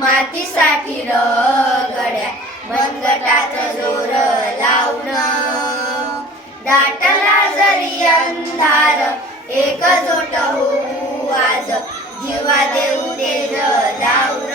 मातीसाठी रगड्या मनगटात जोर लावून दाटला जरी अंधार एकजोट होऊ आज जीवा देऊ तेज लावून